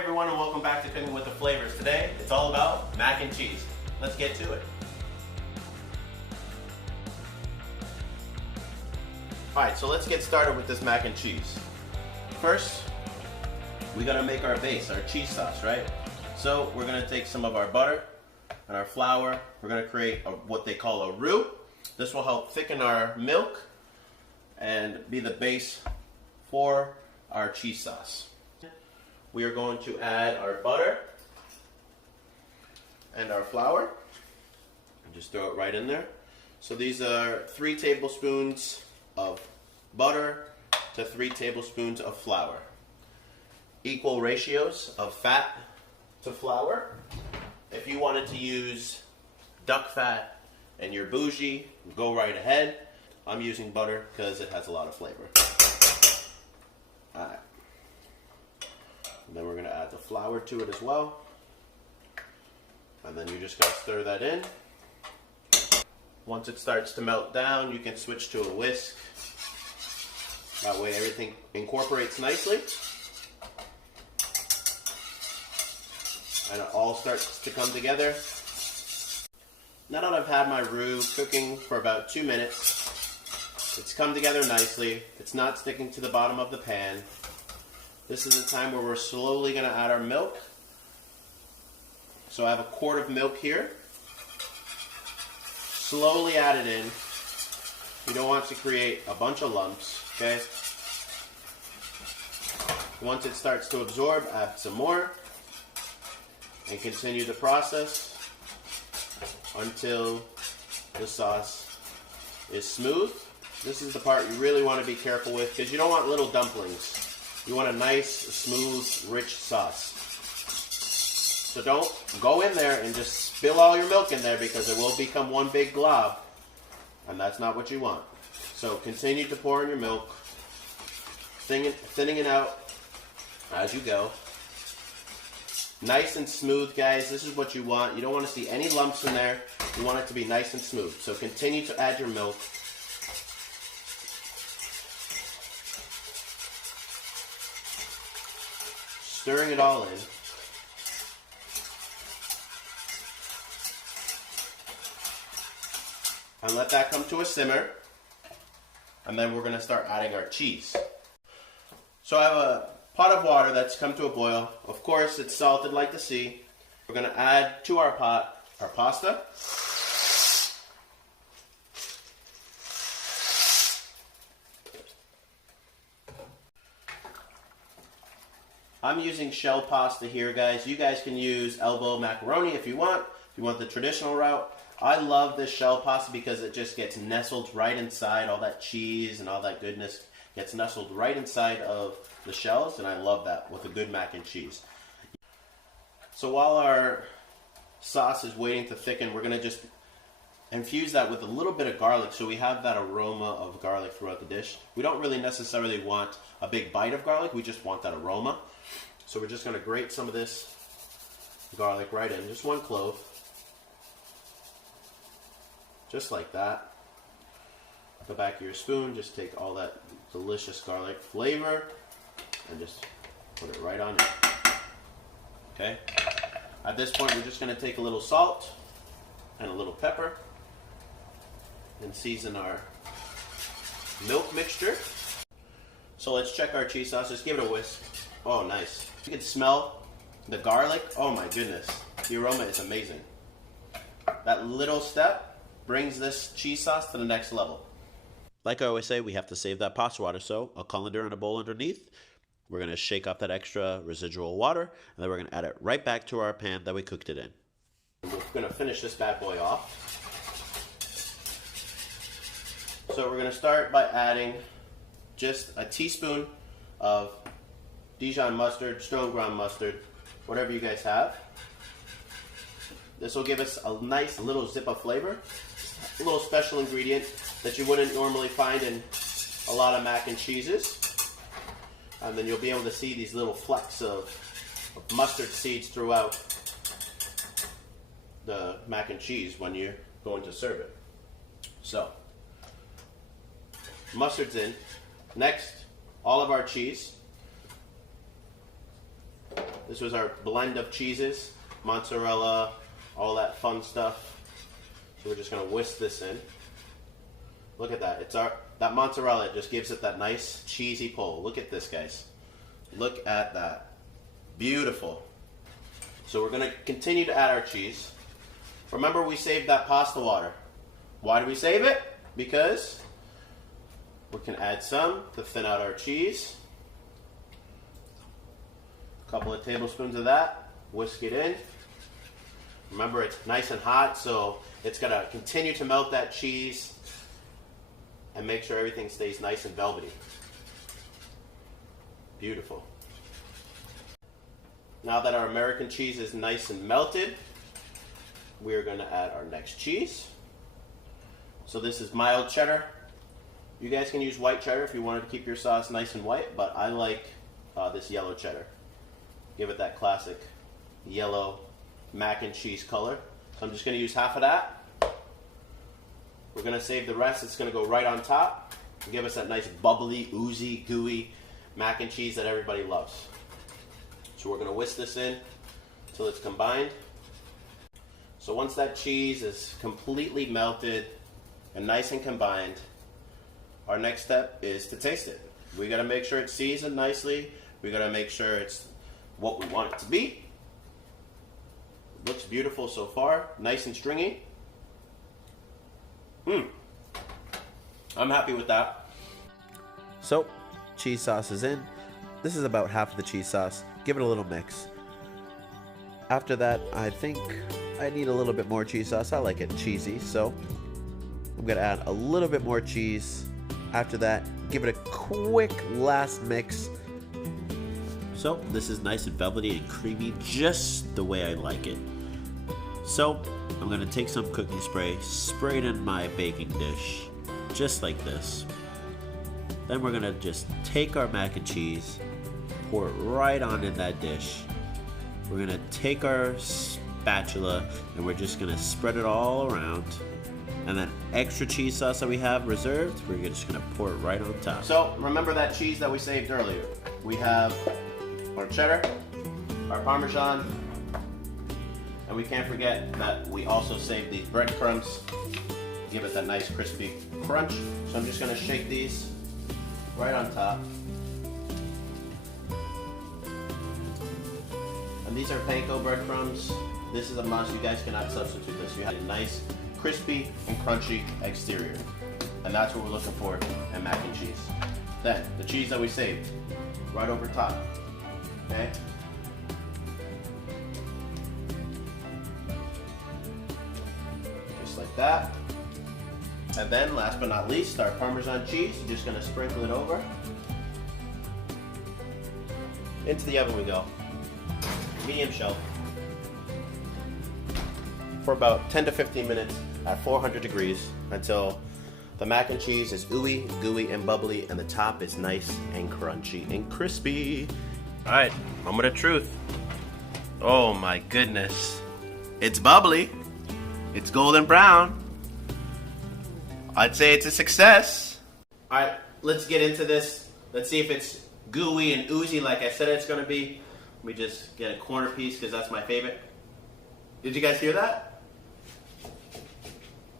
Hey everyone, and welcome back to Cooking with the Flavors. Today, it's all about mac and cheese. Let's get to it. Alright, so let's get started with this mac and cheese. First, we gotta make our base, our cheese sauce, right? So we're gonna take some of our butter and our flour. We're gonna create what they call a roux. This will help thicken our milk and be the base for our cheese sauce. We are going to add our butter and our flour and just throw it right in there. So these are 3 tablespoons of butter to 3 tablespoons of flour. Equal ratios of fat to flour. If you wanted to use duck fat and you're bougie, go right ahead. I'm using butter because it has a lot of flavor. Alright. And then we're going to add the flour to it as well. And then you're just going to stir that in. Once it starts to melt down, you can switch to a whisk. That way everything incorporates nicely. And it all starts to come together. Now that I've had my roux cooking for about 2 minutes, it's come together nicely. It's not sticking to the bottom of the pan. This is the time where we're slowly going to add our milk. So I have a quart of milk here. Slowly add it in. You don't want to create a bunch of lumps, okay? Once it starts to absorb, add some more. And continue the process until the sauce is smooth. This is the part you really want to be careful with because you don't want little dumplings. You want a nice, smooth, rich sauce. So don't go in there and just spill all your milk in there because it will become one big glob. And that's not what you want. So continue to pour in your milk, thinning it out as you go. Nice and smooth, guys. This is what you want. You don't want to see any lumps in there. You want it to be nice and smooth. So continue to add your milk. Stirring it all in. And let that come to a simmer. And then we're going to start adding our cheese. So I have a pot of water that's come to a boil. Of course, it's salted like the sea. We're going to add to our pot our pasta. I'm using shell pasta here, guys. You guys can use elbow macaroni if you want the traditional route. I love this shell pasta because it just gets nestled right inside. All that cheese and all that goodness gets nestled right inside of the shells, and I love that with a good mac and cheese. So while our sauce is waiting to thicken, we're going to just infuse that with a little bit of garlic so we have that aroma of garlic throughout the dish. We don't really necessarily want a big bite of garlic, we just want that aroma. So we're just going to grate some of this garlic right in, just 1 clove. Just like that. The back of your spoon, just take all that delicious garlic flavor and just put it right on in. Okay? At this point, we're just going to take a little salt and a little pepper and season our milk mixture. So let's check our cheese sauce. Just give it a whisk. Oh, nice. You can smell the garlic. Oh my goodness. The aroma is amazing. That little step brings this cheese sauce to the next level. Like I always say, we have to save that pasta water. So a colander in a bowl underneath. We're going to shake off that extra residual water, and then we're going to add it right back to our pan that we cooked it in. We're going to finish this bad boy off. So we're going to start by adding just a teaspoon of Dijon mustard, stone ground mustard, whatever you guys have. This will give us a nice little zip of flavor, a little special ingredient that you wouldn't normally find in a lot of mac and cheeses. And then you'll be able to see these little flecks of mustard seeds throughout the mac and cheese when you're going to serve it. So, mustard's in. Next, all of our cheese. This was our blend of cheeses, mozzarella, all that fun stuff. So we're just gonna whisk this in. Look at that. That mozzarella just gives it that nice cheesy pull. Look at this, guys. Look at that. Beautiful. So we're gonna continue to add our cheese. Remember, we saved that pasta water. Why do we save it? Because we can add some to thin out our cheese. A couple of tablespoons of that. Whisk it in. Remember, it's nice and hot, so it's gonna continue to melt that cheese and make sure everything stays nice and velvety. Beautiful. Now that our American cheese is nice and melted, we're going to add our next cheese. So this is mild cheddar. You guys can use white cheddar if you wanted to keep your sauce nice and white, but I like this yellow cheddar. Give it that classic yellow mac and cheese color. So I'm just going to use half of that. We're going to save the rest. It's going to go right on top and give us that nice bubbly, oozy, gooey mac and cheese that everybody loves. So we're going to whisk this in until it's combined. So once that cheese is completely melted and nice and combined, our next step is to taste it. We got to make sure it's seasoned nicely. We got to make sure it's what we want it to be. It looks beautiful so far, nice and stringy. I'm happy with that. So, cheese sauce is in. This is about half of the cheese sauce. Give it a little mix. After that, I think I need a little bit more cheese sauce. I like it cheesy, so I'm gonna add a little bit more cheese. After that, give it a quick last mix. So this is nice and velvety and creamy, just the way I like it. So I'm gonna take some cooking spray, spray it in my baking dish, just like this. Then we're gonna just take our mac and cheese, pour it right on in that dish. We're gonna take our spatula and we're just gonna spread it all around. And that extra cheese sauce that we have reserved, we're just gonna pour it right on top. So remember that cheese that we saved earlier. We have our cheddar, our Parmesan, and we can't forget that we also saved these breadcrumbs to give it that nice crispy crunch. So I'm just gonna shake these right on top. And these are panko breadcrumbs. This is a must. You guys cannot substitute this. You have a nice, crispy and crunchy exterior. And that's what we're looking for in mac and cheese. Then, the cheese that we saved, right over top. Okay? Just like that. And then, last but not least, our Parmesan cheese. You're just gonna sprinkle it over. Into the oven we go. Medium shelf. For about 10 to 15 minutes at 400 degrees until the mac and cheese is ooey, gooey, and bubbly, and the top is nice and crunchy and crispy. All right, moment of truth. Oh my goodness. It's bubbly. It's golden brown. I'd say it's a success. All right, let's get into this. Let's see if it's gooey and oozy like I said it's gonna be. Let me just get a corner piece because that's my favorite. Did you guys hear that?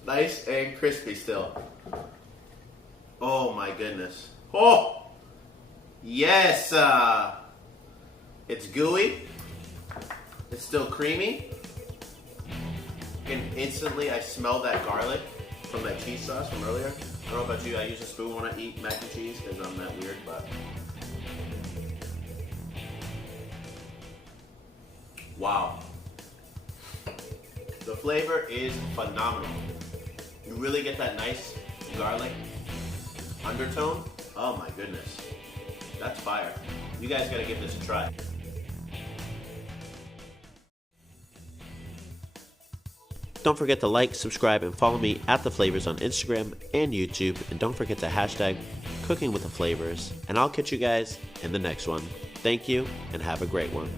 Nice and crispy still. Oh my goodness. Oh! Yes! It's gooey. It's still creamy. And instantly I smell that garlic from that cheese sauce from earlier. I don't know about you, I use a spoon when I eat mac and cheese because I'm that weird, but... Wow. The flavor is phenomenal. You really get that nice garlic undertone. Oh my goodness. That's fire. You guys gotta give this a try. Don't forget to like, subscribe, and follow me at The Flavors on Instagram and YouTube. And don't forget to hashtag Cooking with the Flavors. And I'll catch you guys in the next one. Thank you and have a great one.